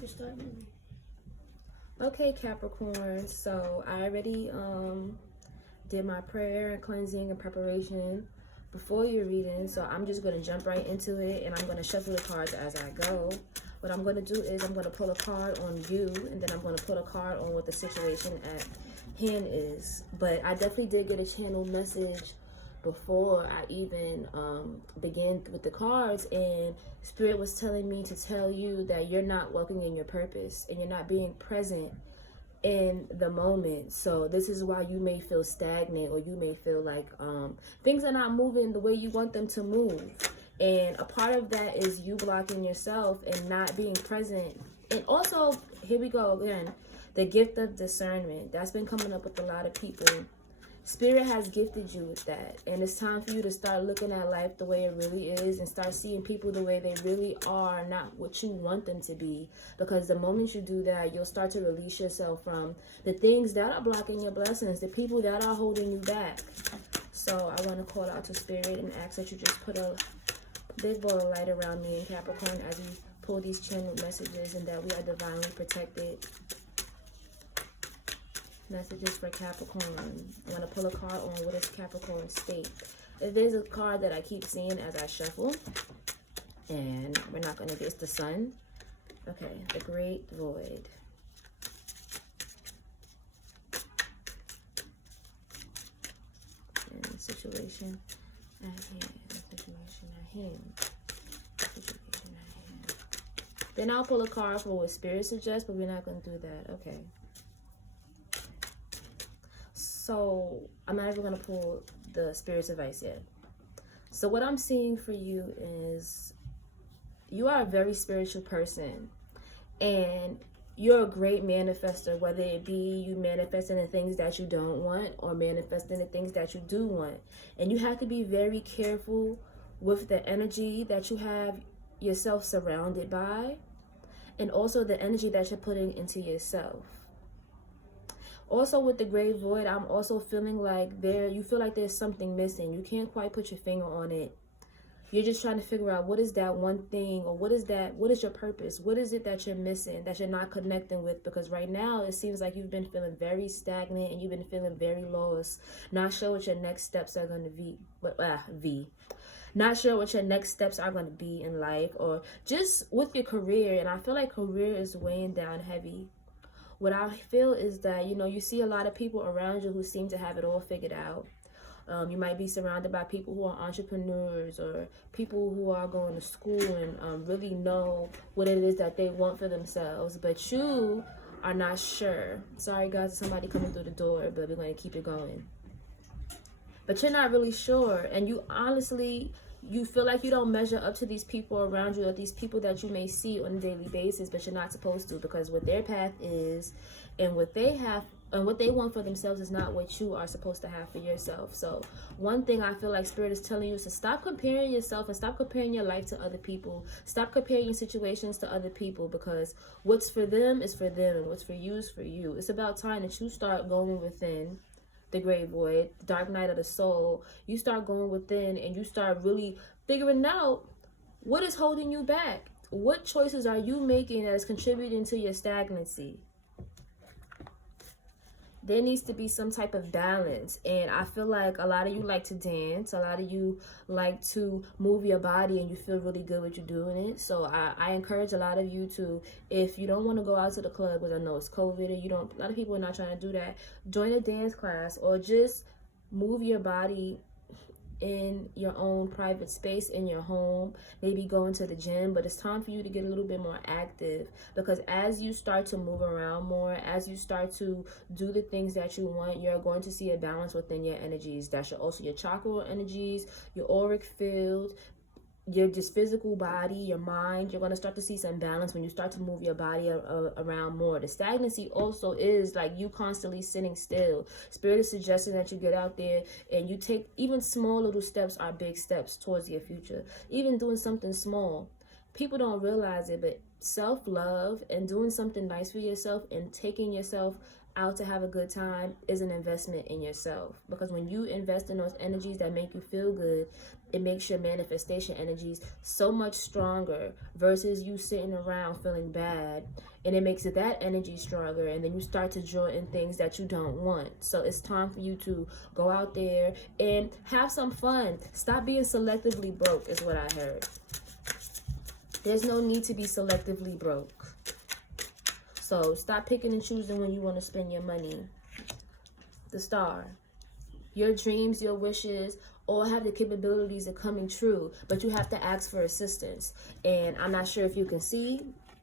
Just start moving. Okay, Capricorn. So I already did my prayer and cleansing and preparation before your reading. So I'm just going to jump right into it, and I'm going to shuffle the cards as I go. What I'm going to do is I'm going to pull a card on you, and then I'm going to put a card on what the situation at hand is. But I definitely did get a channel message before I even began with the cards, and Spirit was telling me to tell you that you're not walking in your purpose and you're not being present in the moment. So this is why you may feel stagnant, or you may feel like things are not moving the way you want them to move. And a part of that is you blocking yourself and not being present. And also, here we go again, the gift of discernment. That's been coming up with a lot of people. Spirit has gifted you with that, and it's time for you to start looking at life the way it really is and start seeing people the way they really are, not what you want them to be. Because the moment you do that, you'll start to release yourself from the things that are blocking your blessings, the people that are holding you back. So I want to call out to Spirit and ask that you just put a big ball of light around me and Capricorn as we pull these channeled messages, and that we are divinely protected. Messages for Capricorn. I'm going to pull a card on what is Capricorn's state. There's a card that I keep seeing as I shuffle, and we're not going to get the Sun. Okay, the Great Void. And the situation at hand. Situation at hand. Situation at hand. Then I'll pull a card for what Spirit suggests, but we're not going to do that. Okay. So I'm not even going to pull the Spirit's advice yet. So what I'm seeing for you is you are a very spiritual person, and you're a great manifester, whether it be you manifesting the things that you don't want or manifesting the things that you do want. And you have to be very careful with the energy that you have yourself surrounded by, and also the energy that you're putting into yourself. Also with the Great Void, I'm also feeling like you feel like there's something missing. You can't quite put your finger on it. You're just trying to figure out what is that one thing, or what is your purpose? What is it that you're missing, that you're not connecting with? Because right now it seems like you've been feeling very stagnant and you've been feeling very lost. Not sure what your next steps are going to be. Not sure what your next steps are going to be in life, or just with your career. And I feel like career is weighing down heavy. What I feel is that, you see a lot of people around you who seem to have it all figured out. You might be surrounded by people who are entrepreneurs, or people who are going to school and really know what it is that they want for themselves. But you are not sure. Sorry, guys, somebody coming through the door, but we're going to keep it going. But you're not really sure. And you honestly, you feel like you don't measure up to these people around you, or these people that you may see on a daily basis, but you're not supposed to, because what their path is and what they have and what they want for themselves is not what you are supposed to have for yourself. So one thing I feel like Spirit is telling you is to stop comparing yourself and stop comparing your life to other people. Stop comparing your situations to other people, because what's for them is for them, and what's for you is for you. It's about time that you start going within the Great Void, dark night of the soul. You start going within and you start really figuring out what is holding you back. What choices are you making that is contributing to your stagnancy? There needs to be some type of balance. And I feel like a lot of you like to dance. A lot of you like to move your body, and you feel really good with you doing it. So I encourage a lot of you to, if you don't want to go out to the club, because I know it's COVID and a lot of people are not trying to do that, join a dance class, or just move your body in your own private space in your home. Maybe go into the gym. But it's time for you to get a little bit more active, because as you start to move around more, as you start to do the things that you want, you're going to see a balance within your energies. That's also your chakra energies, your auric field, your just physical body, your mind. You're going to start to see some balance when you start to move your body around more. The stagnancy also is like you constantly sitting still. Spirit is suggesting that you get out there and you take even small little steps are big steps towards your future. Even doing something small. People don't realize it, but self-love and doing something nice for yourself and taking yourself out to have a good time is an investment in yourself. Because when you invest in those energies that make you feel good, it makes your manifestation energies so much stronger versus you sitting around feeling bad, and it makes that energy stronger, and then you start to draw in things that you don't want. So it's time for you to go out there and have some fun. Stop being selectively broke is what I heard. There's no need to be selectively broke. So stop picking and choosing when you want to spend your money. The Star. Your dreams, your wishes, all have the capabilities of coming true, but you have to ask for assistance. And I'm not sure if you can see,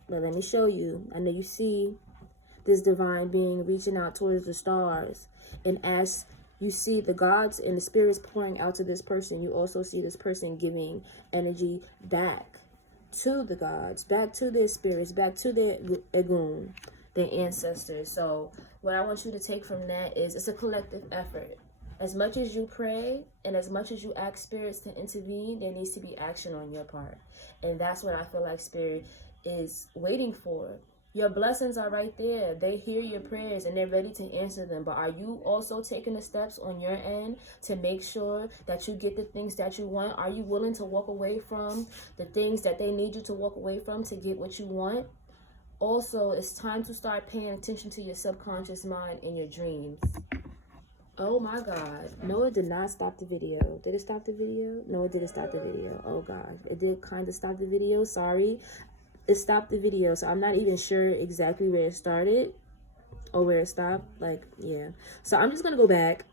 but let me show you. I know you see this divine being reaching out towards the stars. And as you see the gods and the spirits pouring out to this person, you also see this person giving energy back to the gods, back to their spirits, back to their Egun, their ancestors. So what I want you to take from that is it's a collective effort. As much as you pray and as much as you ask spirits to intervene, there needs to be action on your part. And that's what I feel like spirit is waiting for. Your blessings are right there. They hear your prayers and they're ready to answer them. But are you also taking the steps on your end to make sure that you get the things that you want? Are you willing to walk away from the things that they need you to walk away from to get what you want? Also, it's time to start paying attention to your subconscious mind and your dreams. Oh my God. No, it did not stop the video. Did it stop the video? No, it didn't stop the video. Oh God. It did kind of stop the video. Sorry. It stopped the video. So I'm not even sure exactly where it started or where it stopped. Like, yeah. So I'm just going to go back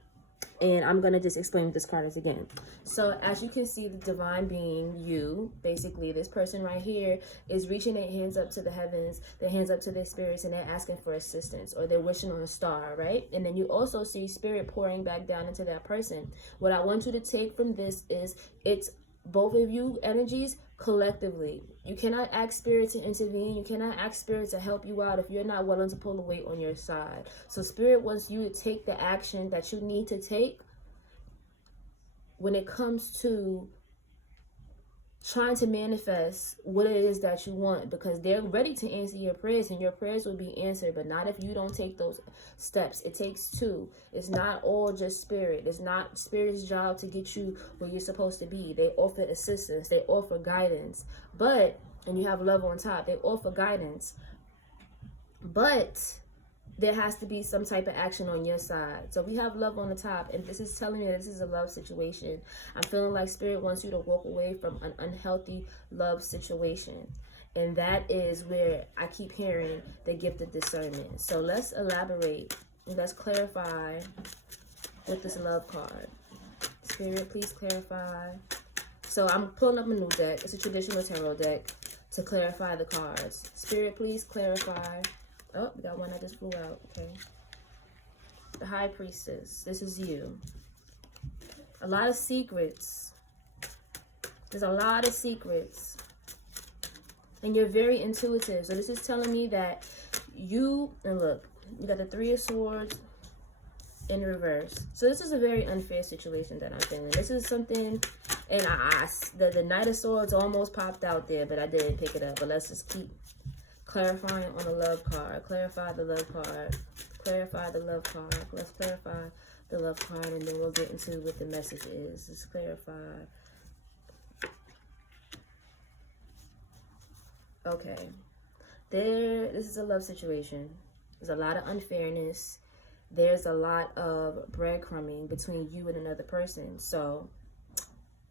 and I'm going to just explain what this card is again. So as you can see, the divine being, you, basically this person right here is reaching their hands up to the heavens, their hands up to their spirits, and they're asking for assistance, or they're wishing on a star, right? And then you also see spirit pouring back down into that person. What I want you to take from this is it's both of you energies collectively. You cannot ask spirit to intervene. You cannot ask spirit to help you out if you're not willing to pull the weight on your side. So spirit wants you to take the action that you need to take when it comes to trying to manifest what it is that you want, because they're ready to answer your prayers and your prayers will be answered, but not if you don't take those steps. It takes two. It's not all just spirit. It's not spirit's job to get you where you're supposed to be. They offer assistance, they offer guidance, and you have love on top. They offer guidance, but there has to be some type of action on your side. So we have love on the top, and this is telling me that this is a love situation. I'm feeling like spirit wants you to walk away from an unhealthy love situation. And that is where I keep hearing the gift of discernment. So let's elaborate. Let's clarify with this love card. Spirit, please clarify. So I'm pulling up a new deck. It's a traditional tarot deck to clarify the cards. Spirit, please clarify. Oh, we got one that just flew out. Okay. The High Priestess. This is you. A lot of secrets. There's a lot of secrets. And you're very intuitive. So this is telling me that you, and look, you got the Three of Swords in reverse. So this is a very unfair situation that I'm feeling. This is something, and the Knight of Swords almost popped out there, but I didn't pick it up. But let's just keep clarifying on the love card. Clarify the love card. Clarify the love card. Let's clarify the love card, and then we'll get into what the message is. Let's clarify. Okay. This is a love situation. There's a lot of unfairness. There's a lot of breadcrumbing between you and another person. So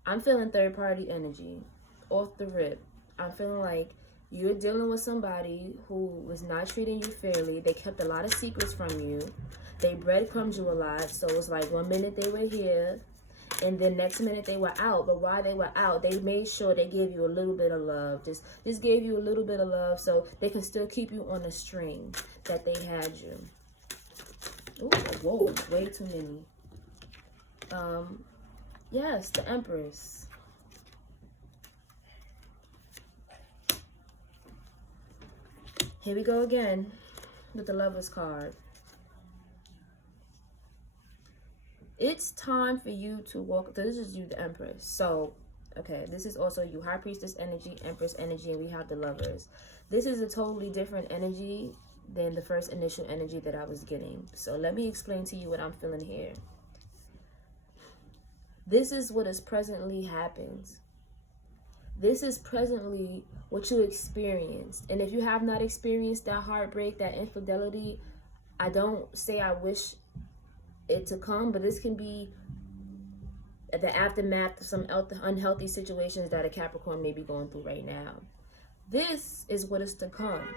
I'm feeling third party energy off the rip. I'm feeling like you're dealing with somebody who was not treating you fairly. They kept a lot of secrets from you. They breadcrumbed you a lot. So it's like 1 minute they were here, and then next minute they were out. But while they were out, they made sure they gave you a little bit of love. Just gave you a little bit of love so they can still keep you on the string that they had you. Ooh, whoa, way too many. Yes, the Empress. Here we go again with the Lover's card. It's time for you to walk. This is you, the Empress. So, okay, this is also you, High Priestess energy, Empress energy, and we have the Lovers. This is a totally different energy than the first initial energy that I was getting. So let me explain to you what I'm feeling here. This is what is presently happens. This is presently what you experienced. And if you have not experienced that heartbreak, that infidelity, I don't say I wish it to come, but this can be the aftermath of some unhealthy situations that a Capricorn may be going through right now. This is what is to come.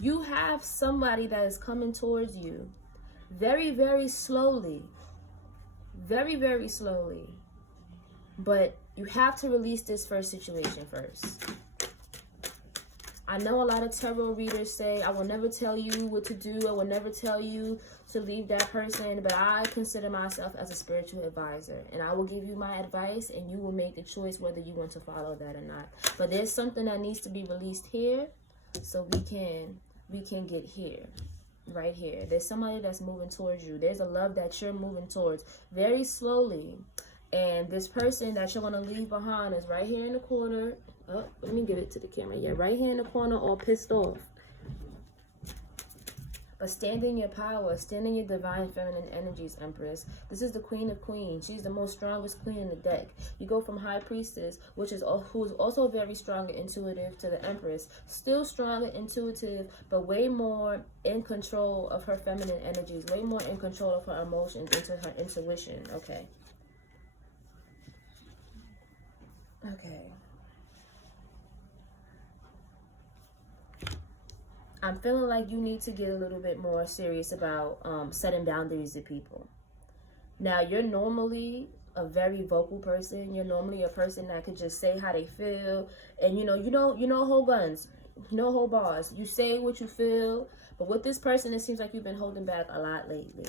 You have somebody that is coming towards you very, very slowly. Very, very slowly. But you have to release this first situation first. I know a lot of tarot readers say, I will never tell you what to do. I will never tell you to leave that person. But I consider myself as a spiritual advisor. And I will give you my advice and you will make the choice whether you want to follow that or not. But there's something that needs to be released here so we can get here. Right here. There's somebody that's moving towards you. There's a love that you're moving towards very slowly. And this person that you're going to leave behind is right here in the corner. Oh, let me give it to the camera. Yeah, right here in the corner, all pissed off. But stand in your power. Stand in your divine feminine energies, Empress. This is the Queen of Queens. She's the most strongest queen in the deck. You go from High Priestess, who is also very strong and intuitive, to the Empress. Still strong and intuitive, but way more in control of her feminine energies. Way more in control of her emotions, into her intuition. Okay. Okay. I'm feeling like you need to get a little bit more serious about setting boundaries with people. Now, you're normally a very vocal person. You're normally a person that could just say how they feel, and you know, hold guns, no hold bars. You say what you feel, but with this person, it seems like you've been holding back a lot lately.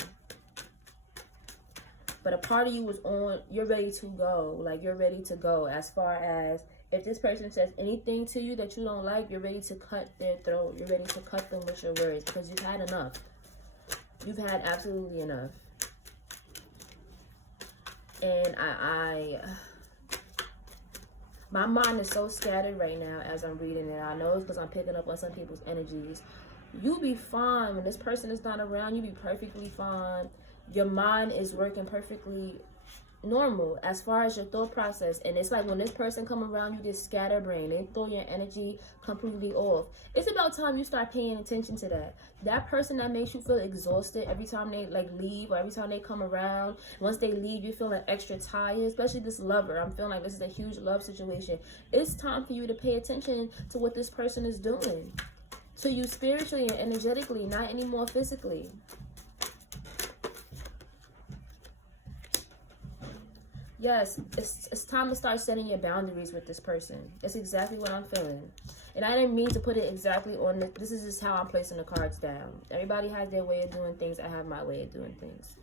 But a part of you was on. You're ready to go. Like, you're ready to go. As far as if this person says anything to you that you don't like, you're ready to cut their throat. You're ready to cut them with your words because you've had enough. You've had absolutely enough. And my mind is so scattered right now as I'm reading it. I know it's because I'm picking up on some people's energies. You'll be fine when this person is not around. You'll be perfectly fine. Your mind is working perfectly normal as far as your thought process. And it's like when this person come around, you just scatterbrain. They throw your energy completely off. It's about time you start paying attention to that. That person that makes you feel exhausted every time they leave, or every time they come around. Once they leave, you're feeling extra tired, especially this lover. I'm feeling like this is a huge love situation. It's time for you to pay attention to what this person is doing to you spiritually and energetically, not anymore physically. Yes, it's time to start setting your boundaries with this person. That's exactly what I'm feeling. And I didn't mean to put it exactly on this. This is just how I'm placing the cards down. Everybody has their way of doing things. I have my way of doing things.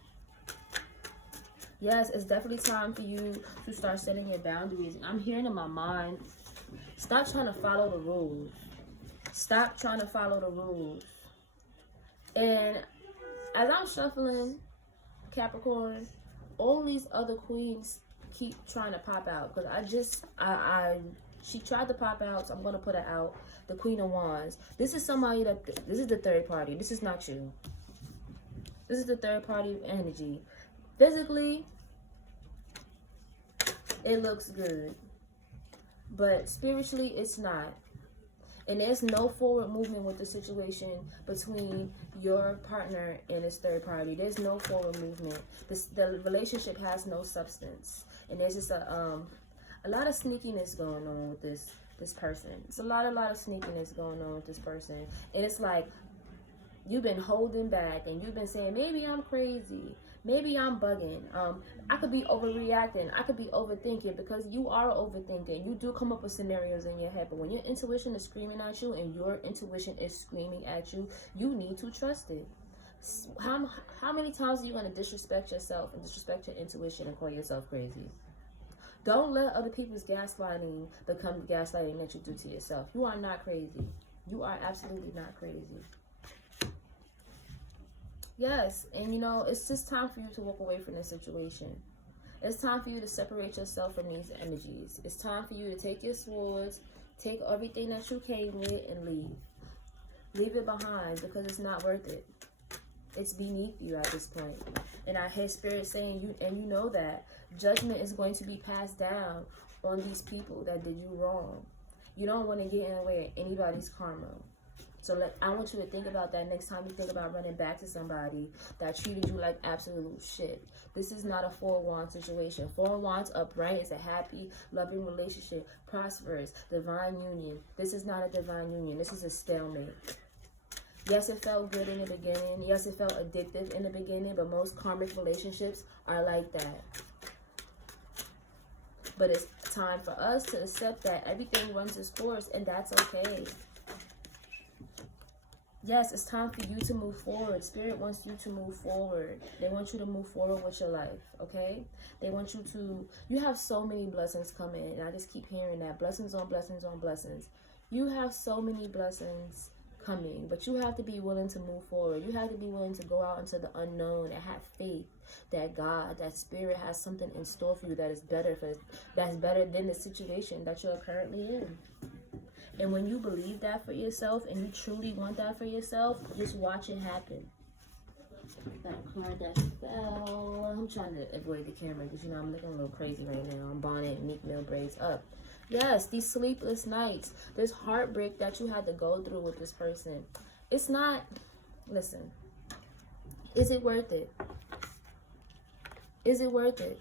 Yes, it's definitely time for you to start setting your boundaries. I'm hearing in my mind, stop trying to follow the rules. Stop trying to follow the rules. And as I'm shuffling Capricorn, all these other queens keep trying to pop out, because she tried to pop out, so I'm going to put her out. The Queen of Wands. This is somebody this is the third party. This is not you. This is the third party energy. Physically, it looks good, but spiritually, it's not. And there's no forward movement with the situation between your partner and this third party. There's no forward movement. The relationship has no substance. And there's just a lot of sneakiness going on with this person. It's a lot of sneakiness going on with this person. And it's like you've been holding back and you've been saying, maybe I'm crazy. Maybe I'm bugging. I could be overreacting. I could be overthinking, because you are overthinking. You do come up with scenarios in your head. But when your intuition is screaming at you and your intuition is screaming at you, you need to trust it. How many times are you going to disrespect yourself and disrespect your intuition and call yourself crazy? Don't let other people's gaslighting become the gaslighting that you do to yourself. You are not crazy. You are absolutely not crazy. Yes, and it's just time for you to walk away from this situation. It's time for you to separate yourself from these energies. It's time for you to take your swords, take everything that you came with, and leave. Leave it behind because it's not worth it. It's beneath you at this point. And I hear Spirit saying, you, and you know that judgment is going to be passed down on these people that did you wrong. You don't want to get in the way of anybody's karma. So I want you to think about that next time you think about running back to somebody that treated you like absolute shit. This is not a 4 of Wands situation. 4 of Wands upright is a happy, loving relationship, prosperous, divine union. This is not a divine union. This is a stalemate. Yes, it felt good in the beginning. Yes, it felt addictive in the beginning, but most karmic relationships are like that. But it's time for us to accept that everything runs its course, and that's okay. Yes, it's time for you to move forward. Spirit wants you to move forward. They want you to move forward with your life, okay? They want you to... You have so many blessings coming, and I just keep hearing that. Blessings on blessings on blessings. You have so many blessings coming, but you have to be willing to move forward. You have to be willing to go out into the unknown and have faith that God, that Spirit has something in store for you that is better that's better than the situation that you're currently in. And when you believe that for yourself and you truly want that for yourself, just watch it happen. That card that fell. I'm trying to avoid the camera because, you know, I'm looking a little crazy right now. I'm bonnet, Meek Mill braids up. Yes, these sleepless nights. This heartbreak that you had to go through with this person. It's not... Listen. Is it worth it? Is it worth it?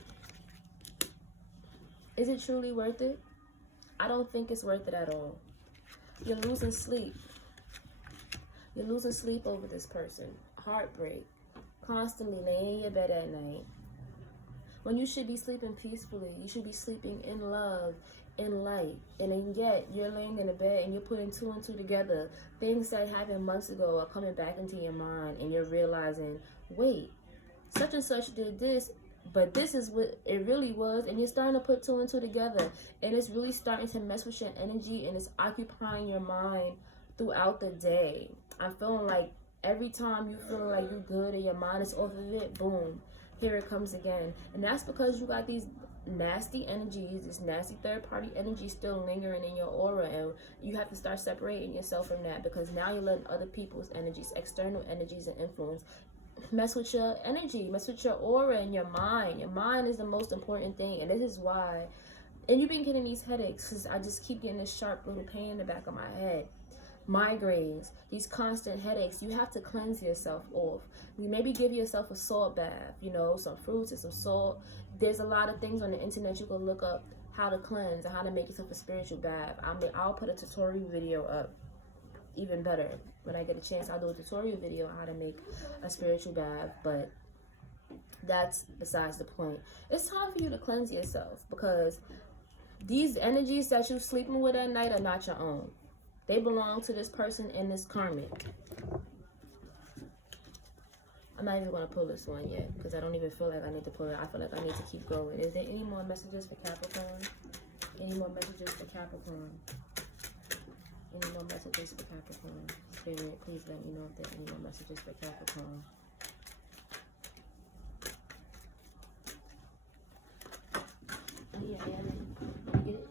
Is it truly worth it? I don't think it's worth it at all. You're losing sleep. You're losing sleep over this person. Heartbreak. Constantly laying in your bed at night. When you should be sleeping peacefully. You should be sleeping in love, in light. And then yet, you're laying in the bed and you're putting 2 and 2 together. Things that happened months ago are coming back into your mind. And you're realizing, wait, such and such did this. But this is what it really was. And you're starting to put 2 and 2 together. And it's really starting to mess with your energy. And it's occupying your mind throughout the day. I'm feeling like every time you feel like you're good and your mind is off of it, boom, here it comes again. And that's because you got these nasty energies, this nasty third-party energy still lingering in your aura. And you have to start separating yourself from that. Because now you're letting other people's energies, external energies and influence, mess with your energy, mess with your aura and your mind. Your mind is the most important thing. And this is why, and you've been getting these headaches because I just keep getting this sharp little pain in the back of my head. Migraines, these constant headaches. You have to cleanse yourself off. You maybe give yourself a salt bath, you know, some fruits and some salt. There's a lot of things on the internet you can look up how to cleanse and how to make yourself a spiritual bath. I'll put a tutorial video up. Even better, when I get a chance, I'll do a tutorial video on how to make a spiritual bath, but that's besides the point. It's time for you to cleanse yourself because these energies that you're sleeping with at night are not your own. They belong to this person and this karmic. I'm not even going to pull this one yet because I don't even feel like I need to pull it. I feel like I need to keep going. Is there any more messages for Capricorn? Any more messages for Capricorn? Any more messages for Capricorn? Spirit, please let me know if there are any more messages for Capricorn. Oh, yeah, yeah. Get it?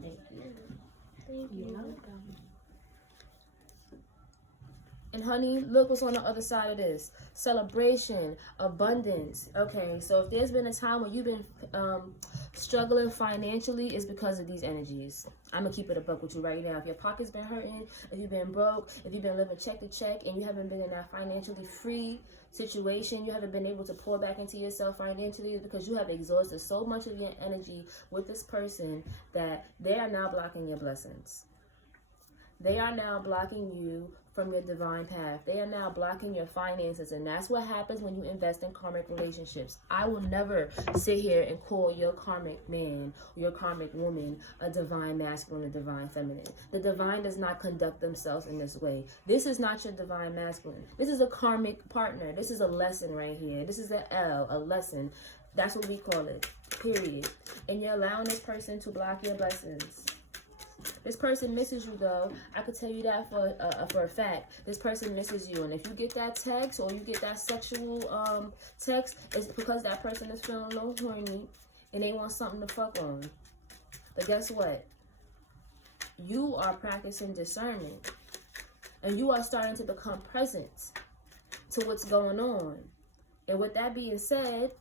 Thank you. Thank you. And honey, look what's on the other side of this. Celebration, abundance. Okay, so if there's been a time when you've been struggling financially, it's because of these energies. I'm going to keep it a buck with you right now. If your pocket's been hurting, if you've been broke, if you've been living check to check, and you haven't been in that financially free situation, you haven't been able to pour back into yourself financially, it's because you have exhausted so much of your energy with this person that they are now blocking your blessings. They are now blocking you from your divine path. They are now blocking your finances. And that's what happens when you invest in karmic relationships. I will never sit here and call your karmic man, your karmic woman, a divine masculine, a divine feminine. The divine does not conduct themselves in this way. This is not your divine masculine. This is a karmic partner. This is a lesson right here. This is a lesson. That's what we call it, period. And you're allowing this person to block your blessings. This person misses you, though. I could tell you that for a fact. This person misses you. And if you get that text or you get that sexual text, it's because that person is feeling a little horny and they want something to fuck on. But guess what? You are practicing discernment. And you are starting to become present to what's going on. And with that being said,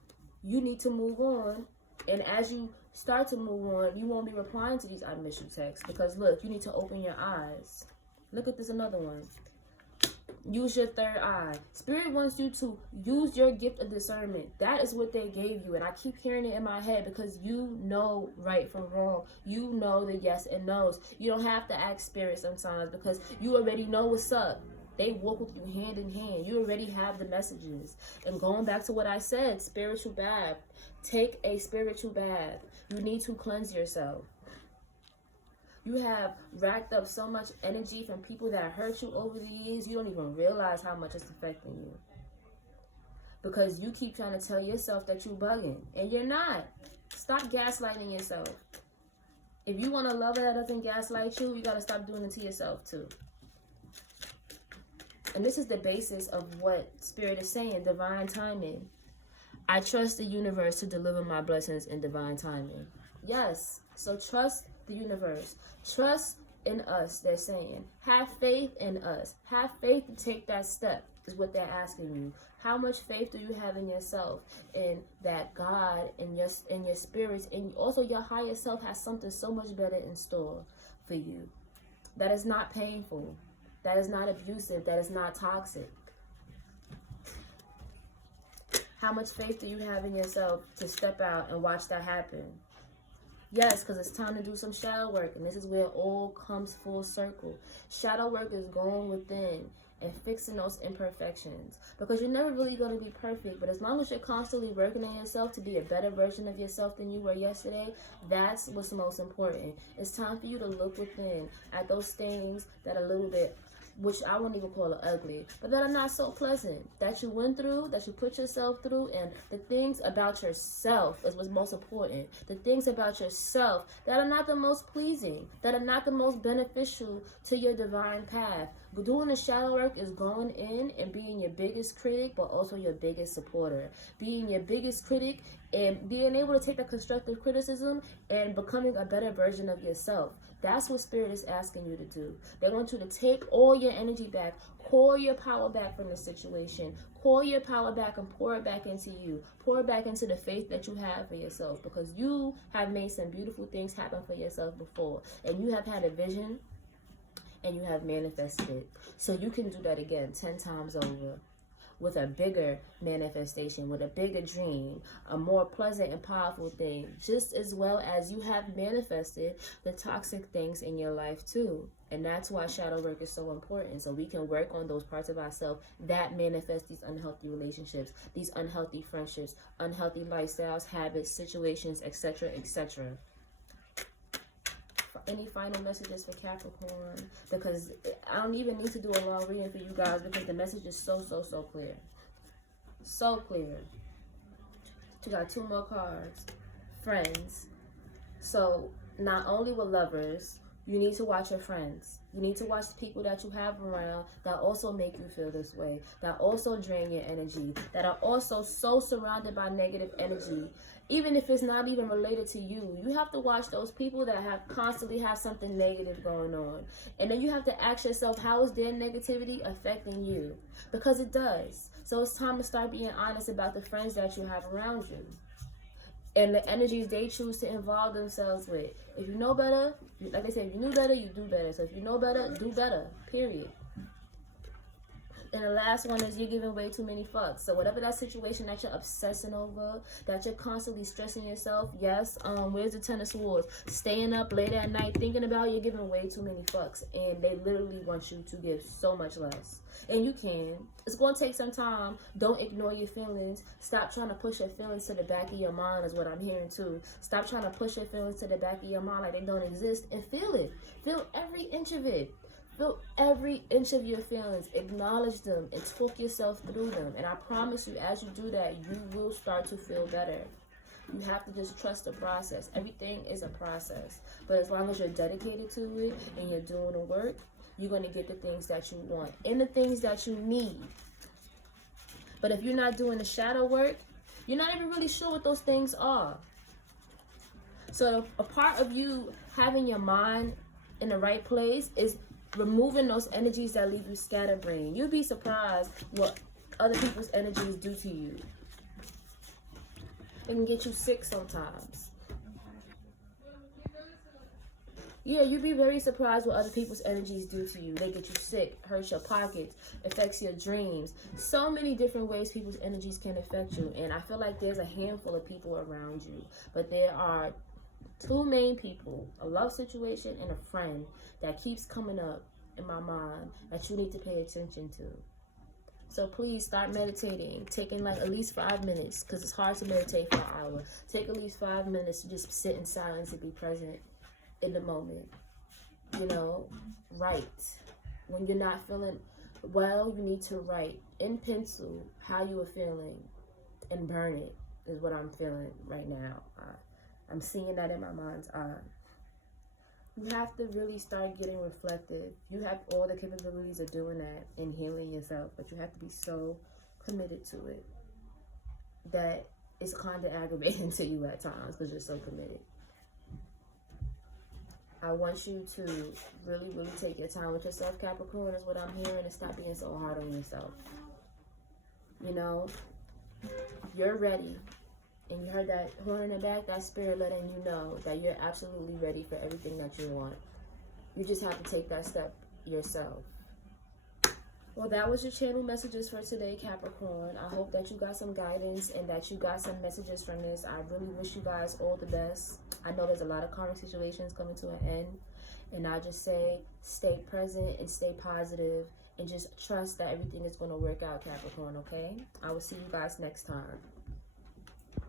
you need to move on. And as you start to move on, you won't be replying to these I miss you texts. Because look, you need to open your eyes. Look at this, another one. Use your third eye. Spirit wants you to use your gift of discernment. That is what they gave you. And I keep hearing it in my head because you know right from wrong. You know the yes and no's. You don't have to ask spirit sometimes because you already know what's up. They walk with you hand in hand. You already have the messages. And going back to what I said, spiritual bath. Take a spiritual bath. You need to cleanse yourself. You have racked up so much energy from people that hurt you over the years, you don't even realize how much it's affecting you. Because you keep trying to tell yourself that you're bugging, and you're not. Stop gaslighting yourself. If you want a lover that doesn't gaslight you, you got to stop doing it to yourself too. And this is the basis of what Spirit is saying, divine timing. I trust the universe to deliver my blessings in divine timing. Yes, so trust the universe. Trust in us, they're saying. Have faith in us. Have faith to take that step, is what they're asking you. How much faith do you have in yourself, in that God, in your spirits, and also your higher self has something so much better in store for you. That is not painful. That is not abusive. That is not toxic. How much faith do you have in yourself to step out and watch that happen? Yes, because it's time to do some shadow work. And this is where it all comes full circle. Shadow work is going within and fixing those imperfections. Because you're never really going to be perfect. But as long as you're constantly working on yourself to be a better version of yourself than you were yesterday, that's what's most important. It's time for you to look within at those things that are a little bit, which I wouldn't even call it ugly, but that are not so pleasant, that you went through, that you put yourself through, and the things about yourself is what's most important. The things about yourself that are not the most pleasing, that are not the most beneficial to your divine path. But doing the shadow work is going in and being your biggest critic, but also your biggest supporter. Being your biggest critic and being able to take the constructive criticism and becoming a better version of yourself. That's what Spirit is asking you to do. They want you to take all your energy back, call your power back from the situation, call your power back and pour it back into you. Pour it back into the faith that you have for yourself, because you have made some beautiful things happen for yourself before, and you have had a vision and you have manifested it. So you can do that again 10 times over, with a bigger manifestation, with a bigger dream, a more pleasant and powerful thing, just as well as you have manifested the toxic things in your life too. And that's why shadow work is so important, so we can work on those parts of ourselves that manifest these unhealthy relationships, these unhealthy friendships, unhealthy lifestyles, habits, situations, etc., etc. Any final messages for Capricorn? Because I don't even need to do a long reading for you guys, because the message is so clear. So clear. You got 2 more cards. Friends. So not only with lovers, you need to watch your friends. You need to watch the people that you have around that also make you feel this way, that also drain your energy, that are also so surrounded by negative energy. Even if it's not even related to you, you have to watch those people that constantly have something negative going on. And then you have to ask yourself, how is their negativity affecting you? Because it does. So it's time to start being honest about the friends that you have around you and the energies they choose to involve themselves with. If you know better, like they say, if you knew better, you do better. So if you know better, do better, period. And the last one is you're giving way too many fucks. So whatever that situation that you're obsessing over, that you're constantly stressing yourself, yes, where's the 10 of Swords? Staying up late at night thinking about, you're giving way too many fucks. And they literally want you to give so much less. And you can. It's going to take some time. Don't ignore your feelings. Stop trying to push your feelings to the back of your mind is what I'm hearing too. Stop trying to push your feelings to the back of your mind like they don't exist, and feel it. Feel every inch of it. Feel every inch of your feelings. Acknowledge them and talk yourself through them. And I promise you, as you do that, you will start to feel better. You have to just trust the process. Everything is a process. But as long as you're dedicated to it and you're doing the work, you're going to get the things that you want and the things that you need. But if you're not doing the shadow work, you're not even really sure what those things are. So a part of you having your mind in the right place is removing those energies that leave you scatterbrained. You'd be surprised what other people's energies do to you. It can get you sick sometimes. Yeah, you'd be very surprised what other people's energies do to you. They get you sick, hurt your pockets, affects your dreams. So many different ways people's energies can affect you. And I feel like there's a handful of people around you. But there are two main people, a love situation and a friend, that keeps coming up in my mind that you need to pay attention to. So please start meditating, taking like at least 5 minutes, because it's hard to meditate for an hour. Take at least 5 minutes to just sit in silence and be present in the moment. You know, write. When you're not feeling well, you need to write in pencil how you are feeling and burn it, is what I'm feeling right now. I'm seeing that in my mind's eye. You have to really start getting reflective. You have all the capabilities of doing that and healing yourself, but you have to be so committed to it that it's kind of aggravating to you at times because you're so committed. I want you to really, really take your time with yourself, Capricorn, is what I'm hearing, and stop being so hard on yourself. You know, you're ready. And you heard that horn in the back, that spirit letting you know that you're absolutely ready for everything that you want. You just have to take that step yourself. Well, that was your channel messages for today, Capricorn. I hope that you got some guidance and that you got some messages from this. I really wish you guys all the best. I know there's a lot of karmic situations coming to an end. And I just say stay present and stay positive and just trust that everything is going to work out, Capricorn, okay? I will see you guys next time.